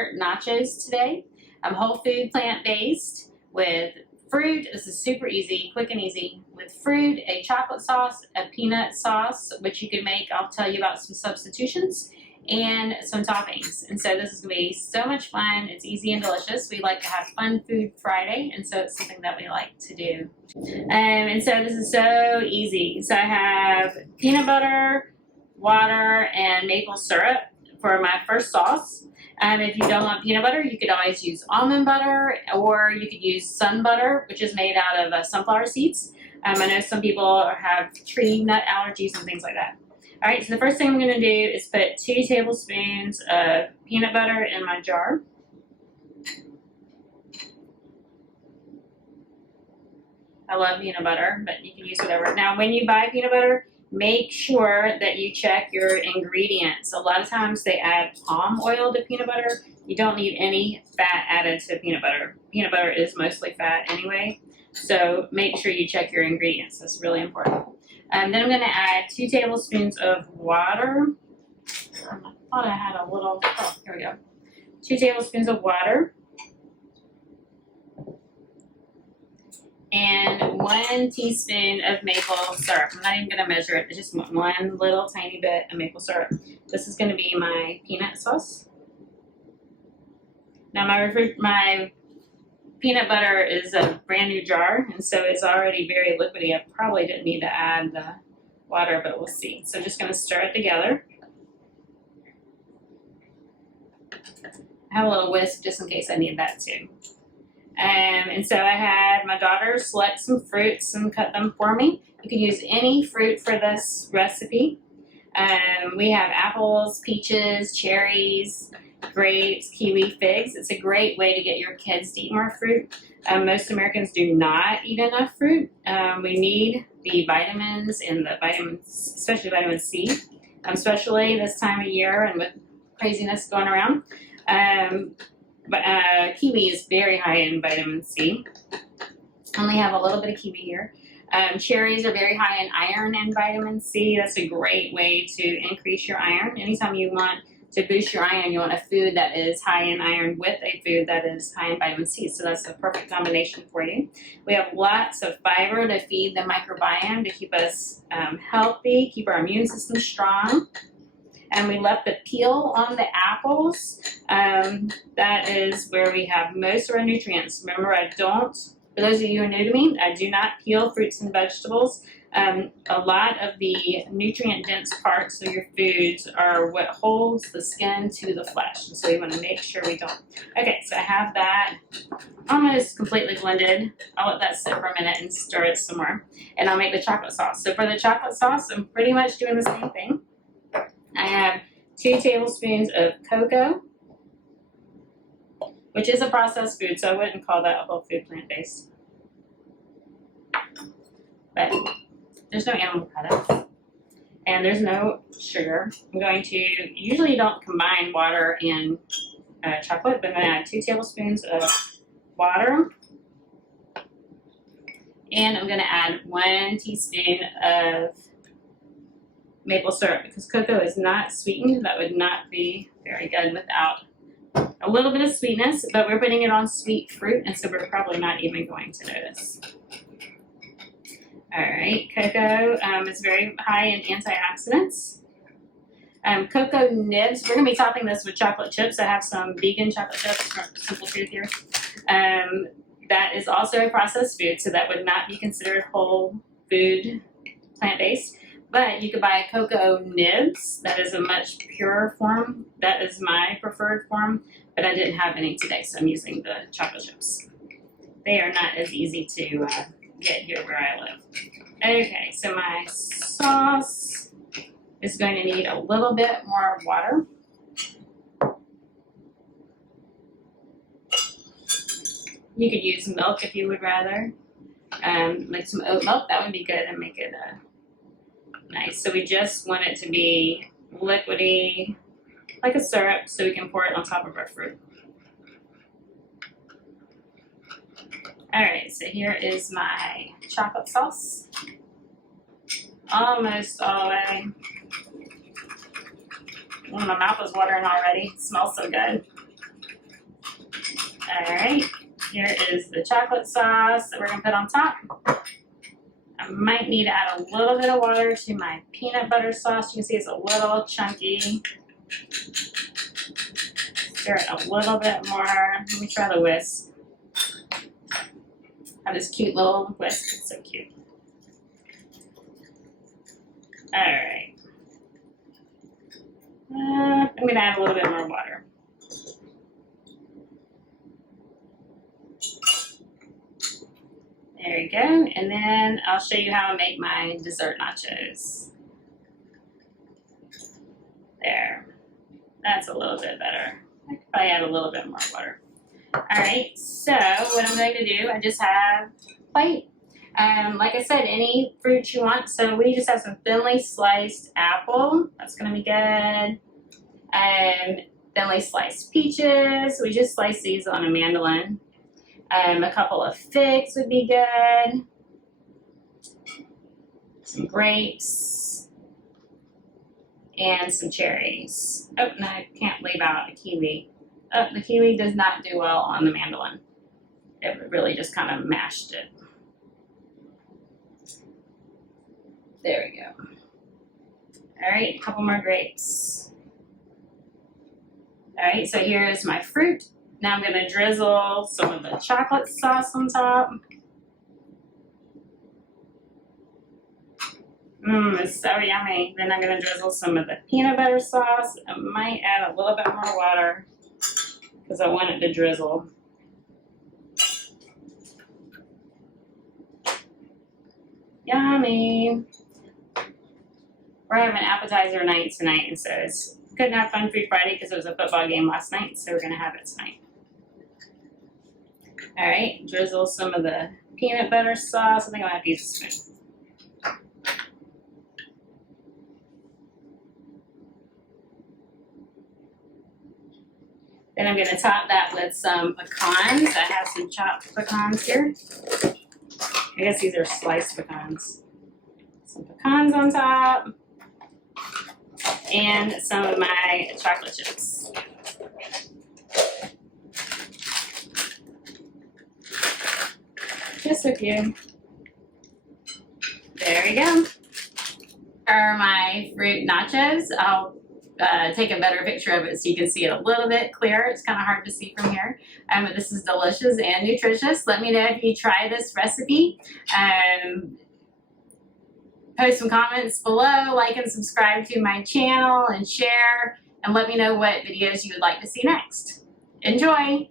dessert nachos today. I'm whole food plant-based with fruit. This is super easy, quick and easy. With fruit, a chocolate sauce, a peanut sauce, which you can make. I'll tell you about some substitutions, and some toppings. And so this is going to be so much fun. It's easy and delicious. We like to have fun food Friday, and so it's something that we like to do. And so this is so easy. So I have peanut butter, water, and maple syrup for my first sauce. If you don't want peanut butter, you could always use almond butter, or you could use sun butter, which is made out of sunflower seeds. I know some people have tree nut allergies and things like that. All right, so the first thing I'm going to do is put 2 tablespoons of peanut butter in my jar. I love peanut butter, but you can use whatever. Now, when you buy peanut butter, make sure that you check your ingredients. A lot of times they add palm oil to peanut butter. You don't need any fat added to peanut butter. Peanut butter is mostly fat anyway, so make sure you check your ingredients. That's really important. Then I'm going to add 2 tablespoons of water. I thought I had a little, oh, here we go. 2 tablespoons of water. And 1 teaspoon of maple syrup. I'm not even going to measure it. It's just one little tiny bit of maple syrup. This is going to be my peanut sauce. Now my peanut butter is a brand new jar, and so it's already very liquidy. I probably didn't need to add the water, but we'll see. So I'm just going to stir it together. I have a little whisk just in case I need that too. And so I had my daughter select some fruits and cut them for me. You can use any fruit for this recipe. We have apples, peaches, cherries, grapes, kiwi, figs. It's a great way to get your kids to eat more fruit. Most Americans do not eat enough fruit. We need the vitamins and the vitamins, especially vitamin C, especially this time of year and with craziness going around. But kiwi is very high in vitamin C. Only have a little bit of kiwi here. Cherries are very high in iron and vitamin C. That's a great way to increase your iron. Anytime you want to boost your iron, you want a food that is high in iron with a food that is high in vitamin C. So that's a perfect combination for you. We have lots of fiber to feed the microbiome to keep us healthy, keep our immune system strong. And we left the peel on the apples. That is where we have most of our nutrients. Remember, for those of you who are new to me, I do not peel fruits and vegetables. A lot of the nutrient-dense parts of your foods are what holds the skin to the flesh. And so you want to make sure we don't. Okay, so I have that almost completely blended. I'll let that sit for a minute and stir it some more. And I'll make the chocolate sauce. So for the chocolate sauce, I'm pretty much doing the same thing. I have 2 tablespoons of cocoa, which is a processed food, so I wouldn't call that a whole food plant-based. But there's no animal products, and there's no sugar. I'm going to, usually you don't combine water and chocolate, but I'm going to add 2 tablespoons of water, and I'm going to add 1 teaspoon of maple syrup, because cocoa is not sweetened. That would not be very good without a little bit of sweetness, but we're putting it on sweet fruit, and so we're probably not even going to notice. All right, cocoa is very high in antioxidants. Cocoa nibs, we're going to be topping this with chocolate chips. I have some vegan chocolate chips from Simple Truth here. That is also a processed food, so that would not be considered whole food plant-based. But you could buy cocoa nibs. That is a much purer form. That is my preferred form, but I didn't have any today, so I'm using the chocolate chips. They are not as easy to get here where I live. Okay, so my sauce is going to need a little bit more water. You could use milk if you would rather. Like some oat milk, that would be good and make it nice. So we just want it to be liquidy, like a syrup, so we can pour it on top of our fruit. All right, so here is my chocolate sauce. Almost all the way. My mouth is watering already. It smells so good. Alright, here is the chocolate sauce that we're going to put on top. I might need to add a little bit of water to my peanut butter sauce. You can see it's a little chunky. Stir it a little bit more. Let me try the whisk. I have this cute little whisk. It's so cute. Alright. I'm going to add a little bit more water. There you go. And then I'll show you how I make my dessert nachos. There. That's a little bit better. I could probably add a little bit more water. Alright, so what I'm going to do, I just have a plate. Like I said, any fruit you want. So we just have some thinly sliced apple. That's going to be good. Thinly sliced peaches. We just sliced these on a mandolin. A couple of figs would be good. Some grapes. And some cherries. Oh, no, I can't leave out a kiwi. Oh, the kiwi does not do well on the mandolin. It really just kind of mashed it. There we go. All right, a couple more grapes. All right, so here is my fruit. Now I'm going to drizzle some of the chocolate sauce on top. It's so yummy. Then I'm going to drizzle some of the peanut butter sauce. I might add a little bit more water because I want it to drizzle. Yummy. We're having appetizer night tonight, and so it's couldn't have Fun Food Friday because there was a football game last night, so we're going to have it tonight. All right, drizzle some of the peanut butter sauce. I think I'm going to have to use a spoon. Then I'm going to top that with some pecans. I have some chopped pecans here. I guess these are sliced pecans. Some pecans on top. And some of my chocolate chips. Just a few. There we go. Are my fruit nachos. I'll take a better picture of it so you can see it a little bit clearer. It's kind of hard to see from here. But this is delicious and nutritious. Let me know if you try this recipe. Post some comments below, like and subscribe to my channel, and share, and let me know what videos you would like to see next. Enjoy!